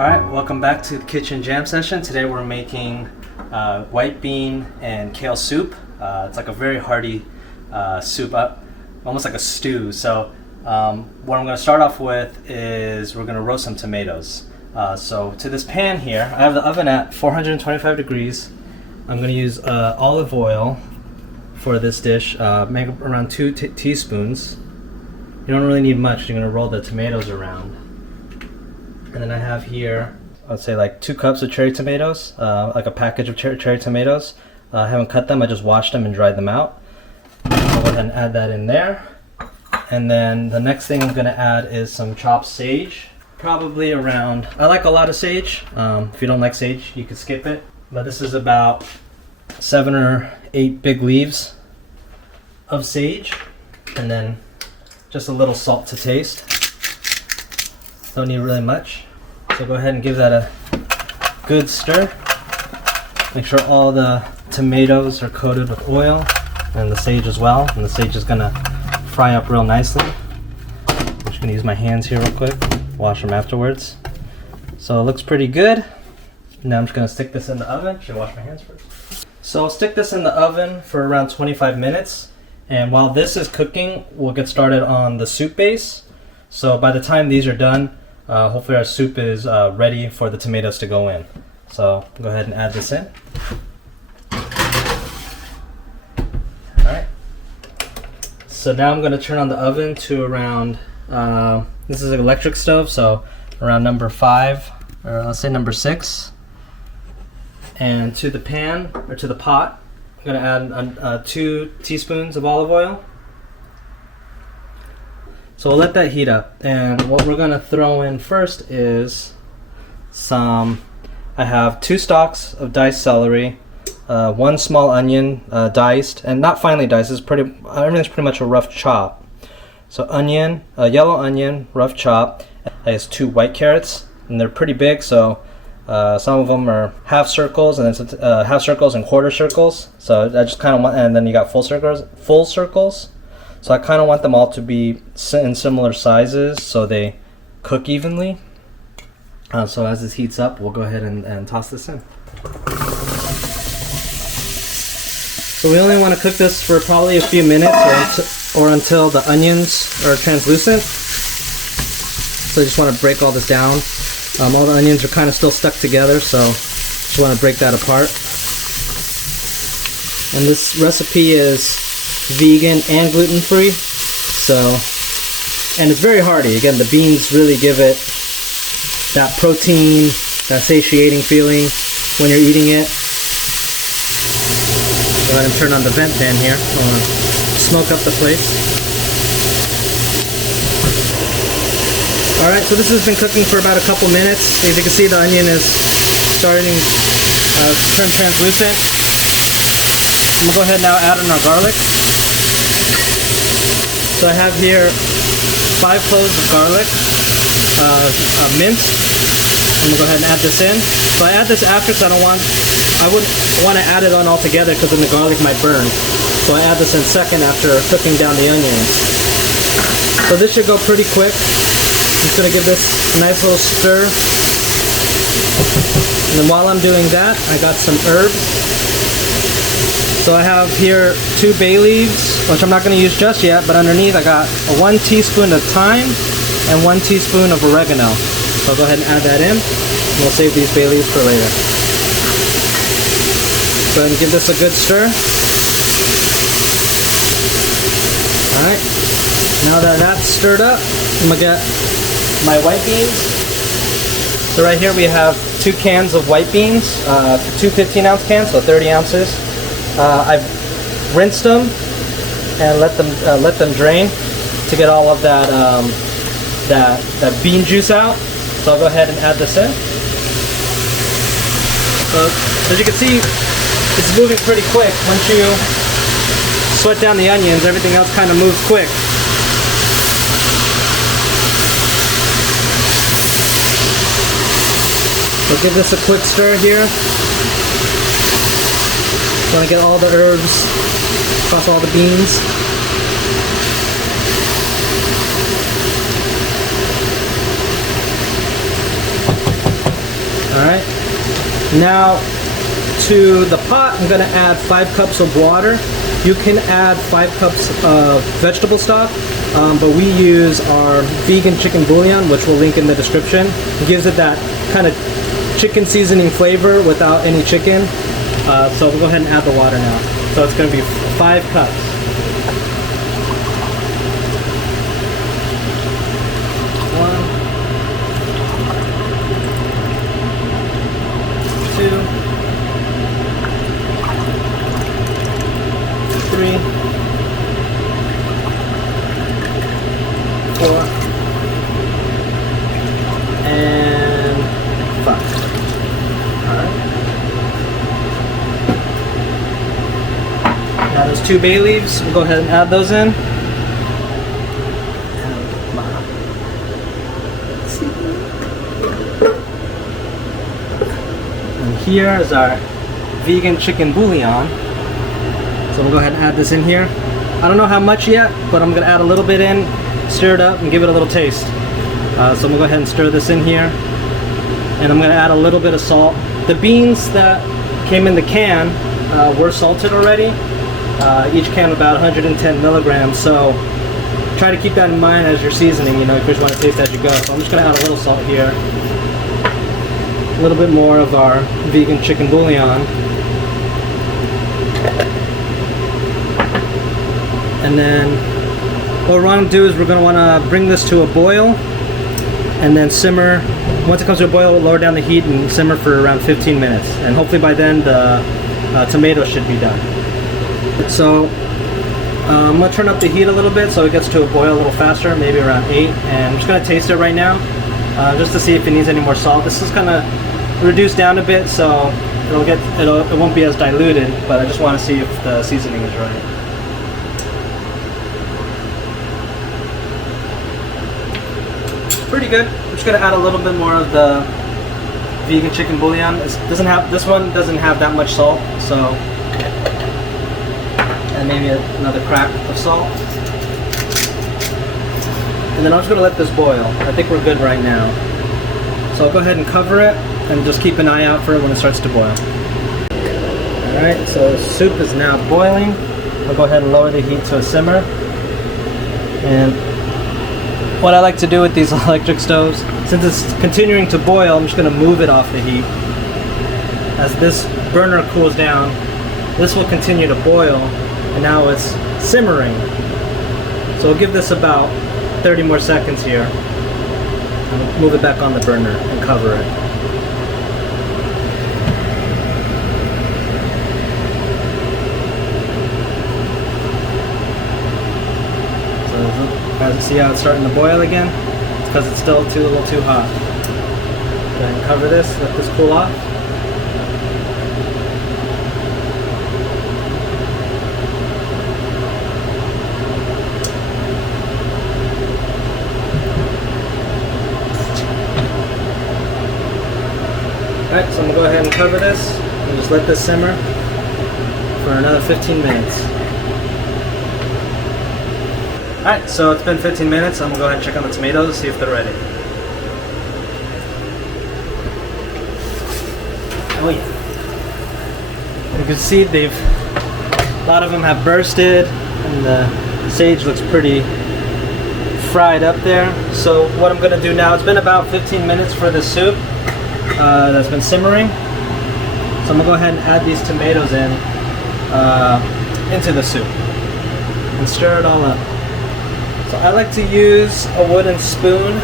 Alright, welcome back to the kitchen jam session. Today we're making white bean and kale soup. It's like a very hearty soup, almost like a stew. So what I'm going to start off with is we're going to roast some tomatoes. So to this pan here, I have the oven at 425 degrees. I'm going to use olive oil for this dish, make around 2 teaspoons. You don't really need much. You're going to roll the tomatoes around. And then I have here, I'd say like 2 cups of cherry tomatoes, like a package of cherry tomatoes. I haven't cut them, I just washed them and dried them out. I'll go ahead and add that in there. And then the next thing I'm going to add is some chopped sage. Probably around, I like a lot of sage. If you don't like sage, you could skip it. But this is about 7 or 8 big leaves of sage. And then just a little salt to taste. Don't need really much. So go ahead and give that a good stir. Make sure all the tomatoes are coated with oil and the sage as well. And the sage is gonna fry up real nicely. I'm just gonna use my hands here real quick. Wash them afterwards. So it looks pretty good. Now I'm just gonna stick this in the oven. Should I wash my hands first? So I'll stick this in the oven for around 25 minutes. And while this is cooking, we'll get started on the soup base. So by the time these are done, hopefully our soup is ready for the tomatoes to go in. So go ahead and add this in. Alright. So now I'm going to turn on the oven to around, this is an electric stove, so around number 5, or let's say number 6. And to the pan, or to the pot, I'm going to add 2 teaspoons of olive oil. So we'll let that heat up, and what we're going to throw in first is I have 2 stalks of diced celery, 1 small onion diced, and not finely diced, everything's pretty much a rough chop. So onion, yellow onion, rough chop. I have 2 white carrots, and they're pretty big, so some of them are half circles, and then half circles and quarter circles. So I just kind of want, and then you got full circles. So I kind of want them all to be in similar sizes so they cook evenly. So as this heats up, we'll go ahead and toss this in. So we only want to cook this for probably a few minutes or until the onions are translucent. So I just want to break all this down. All the onions are kind of still stuck together, so just want to break that apart. And this recipe is vegan and gluten-free, and it's very hearty. Again, the beans really give it that protein, that satiating feeling when you're eating it. Go ahead and turn on the vent fan here. I want to smoke up the place. Alright, so this has been cooking for about a couple minutes. As you can see, the onion is starting to turn translucent. I'm going to go ahead now add in our garlic. So I have here 5 cloves of garlic, minced. I'm gonna go ahead and add this in. So I add this after because I wouldn't want to add it on all together because then the garlic might burn. So I add this in second after cooking down the onions. So this should go pretty quick. I'm just gonna give this a nice little stir. And then while I'm doing that, I got some herbs. So I have here 2 bay leaves, which I'm not going to use just yet, but underneath I got 1 teaspoon of thyme and 1 teaspoon of oregano. So I'll go ahead and add that in, and we'll save these bay leaves for later. Go ahead and give this a good stir. Alright, now that that's stirred up, I'm going to get my white beans. So right here we have 2 cans of white beans, 2 15-ounce cans, so 30 ounces. I've rinsed them and let them drain to get all of that that bean juice out. So I'll go ahead and add this in. So as you can see, it's moving pretty quick. Once you sweat down the onions, everything else kind of moves quick. So give this a quick stir here. Want to get all the herbs across all the beans. Now to the pot, I'm going to add 5 cups of water. You can add 5 cups of vegetable stock, but we use our vegan chicken bouillon, which we'll link in the description. It gives it that kind of chicken seasoning flavor without any chicken. So we'll go ahead and add the water now. So it's going to be 5 cups. 1, 2, 3, 4, and 5. Alright. Now those 2 bay leaves, we'll go ahead and add those in. And here is our vegan chicken bouillon. So we'll go ahead and add this in here. I don't know how much yet, but I'm going to add a little bit in, stir it up, and give it a little taste. So I'm going to go ahead and stir this in here. And I'm going to add a little bit of salt. The beans that came in the can were salted already. Each can about 110 milligrams. So try to keep that in mind as you're seasoning, you know, if you just want to taste as you go. So I'm just going to add a little salt here. A little bit more of our vegan chicken bouillon. And then what we're going to do is we're going to want to bring this to a boil and then simmer. Once it comes to a boil, we'll lower down the heat and simmer for around 15 minutes. And hopefully by then the tomatoes should be done. So I'm going to turn up the heat a little bit so it gets to a boil a little faster, maybe around 8. And I'm just going to taste it right now just to see if it needs any more salt. This is kind of reduced down a bit, so it won't be as diluted, but I just want to see if the seasoning is right. Pretty good. I'm just going to add a little bit more of the vegan chicken bouillon. This one doesn't have that much salt, so and maybe another crack of salt. And then I'm just going to let this boil. I think we're good right now. So I'll go ahead and cover it and just keep an eye out for it when it starts to boil. Alright, so the soup is now boiling. I'll go ahead and lower the heat to a simmer. And what I like to do with these electric stoves, since it's continuing to boil, I'm just going to move it off the heat. As this burner cools down, this will continue to boil, and now it's simmering. So we'll give this about 30 more seconds here. And we'll move it back on the burner and cover it. As you see how it's starting to boil again, it's because it's still a little too hot. Go ahead and cover this, let this cool off. Alright, so I'm going to go ahead and cover this and just let this simmer for another 15 minutes. Alright, so it's been 15 minutes. I'm going to go ahead and check on the tomatoes, see if they're ready. Oh yeah. You can see a lot of them have bursted, and the sage looks pretty fried up there. So what I'm going to do now, it's been about 15 minutes for the soup that's been simmering. So I'm going to go ahead and add these tomatoes into the soup and stir it all up. So I like to use a wooden spoon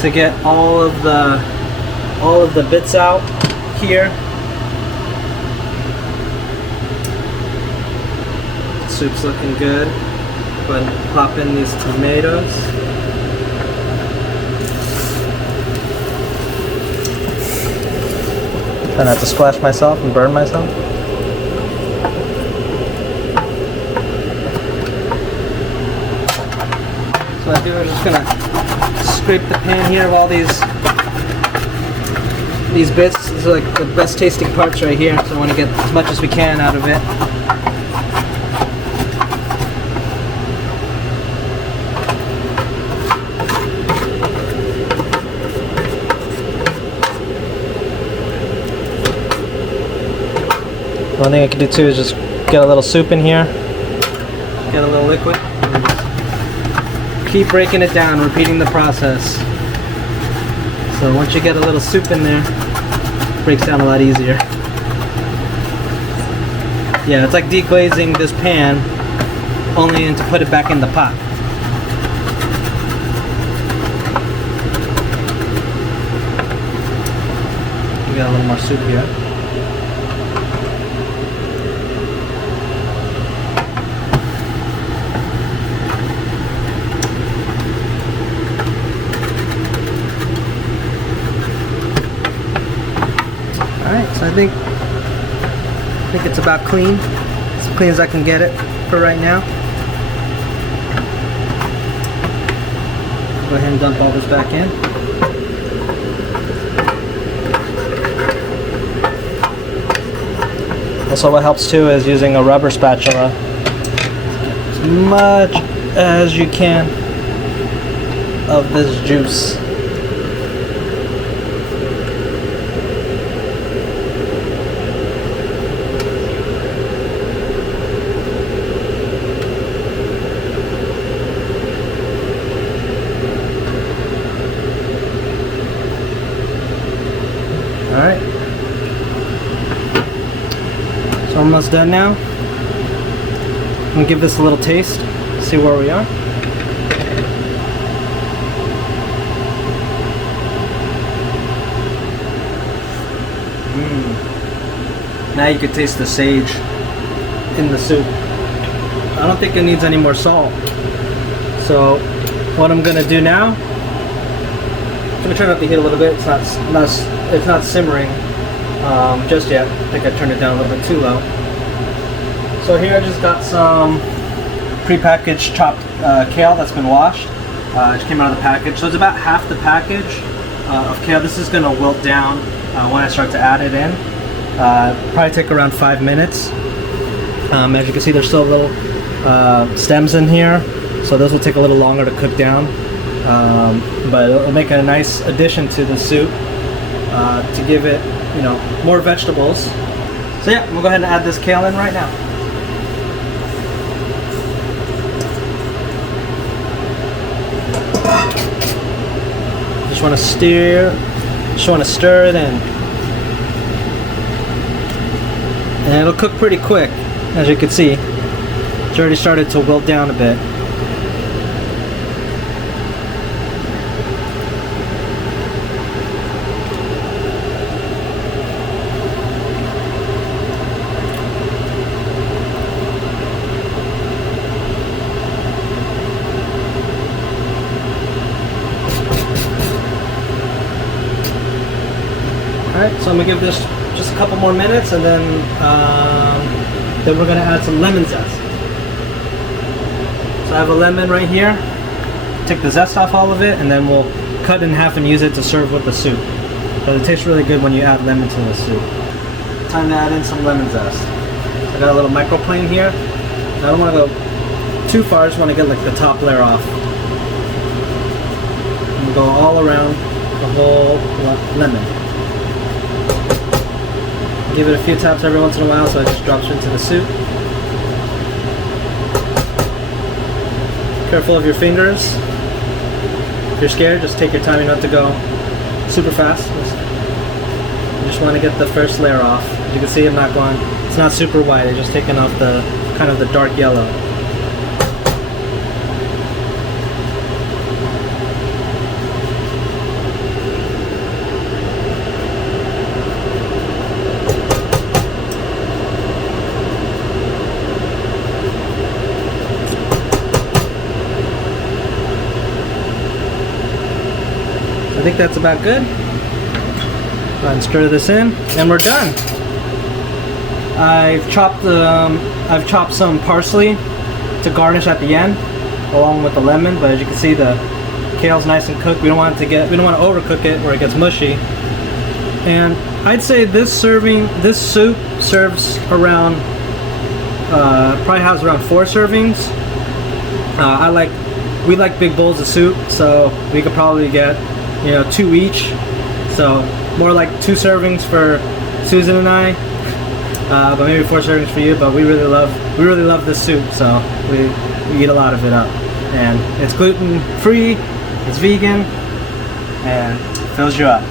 to get all of the bits out here. Soup's looking good. Go ahead and pop in these tomatoes. Try not to splash myself and burn myself. So what I do is just gonna scrape the pan here of all these bits. These are like the best tasting parts right here, so I want to get as much as we can out of it. one thing I can do too is just get a little soup in here, get a little liquid. Keep breaking it down, repeating the process. So once you get a little soup in there, it breaks down a lot easier. Yeah, it's like deglazing this pan, only to put it back in the pot. We got a little more soup here. Alright, so I think it's about clean. As clean as I can get it for right now. Go ahead and dump all this back in. Also, what helps too is using a rubber spatula. As much as you can of this juice. Alright, so almost done now. I'm gonna give this a little taste, see where we are. Now you can taste the sage in the soup. I don't think it needs any more salt. So what I'm gonna do now, I'm gonna turn up the heat a little bit. It's not simmering just yet. I think I turned it down a little bit too low. So here I just got some pre-packaged chopped kale that's been washed. It just came out of the package. So it's about half the package of kale. This is gonna wilt down when I start to add it in. Probably take around 5 minutes. As you can see, there's still little stems in here, so those will take a little longer to cook down. But it'll make a nice addition to the soup to give it, more vegetables. So yeah, we'll go ahead and add this kale in right now. Just want to stir it in. And it'll cook pretty quick, as you can see. It's already started to wilt down a bit. Alright, so I'm going to give this just a couple more minutes, and then we're going to add some lemon zest. So I have a lemon right here. Take the zest off all of it, and then we'll cut it in half and use it to serve with the soup. But it tastes really good when you add lemon to the soup. Time to add in some lemon zest. I got a little microplane here. I don't want to go too far, I just want to get like the top layer off. And we'll go all around the whole lemon. Give it a few taps every once in a while so it just drops into the soup. Careful of your fingers. If you're scared, just take your time. You don't have to go super fast. You just want to get the first layer off. As you can see, it's not super white. It's just taking off the kind of the dark yellow. I think that's about good. Go ahead and stir this in, and we're done. I've chopped some parsley to garnish at the end, along with the lemon. But as you can see, the kale's nice and cooked. We don't want to overcook it where it gets mushy. And I'd say this soup serves around, probably has around 4 servings. We like big bowls of soup, so we could probably get 2 each, so more like 2 servings for Susan and I. but maybe 4 servings for you. But we really love this soup, so we eat a lot of it up. And it's gluten free, it's vegan, and it fills you up.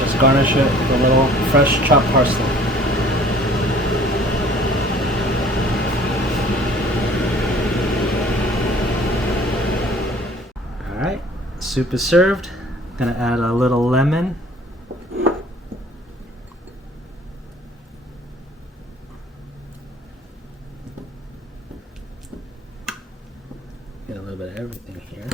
Just garnish it with a little fresh chopped parsley. Alright, soup is served. Gonna add a little lemon. Get a little bit of everything here.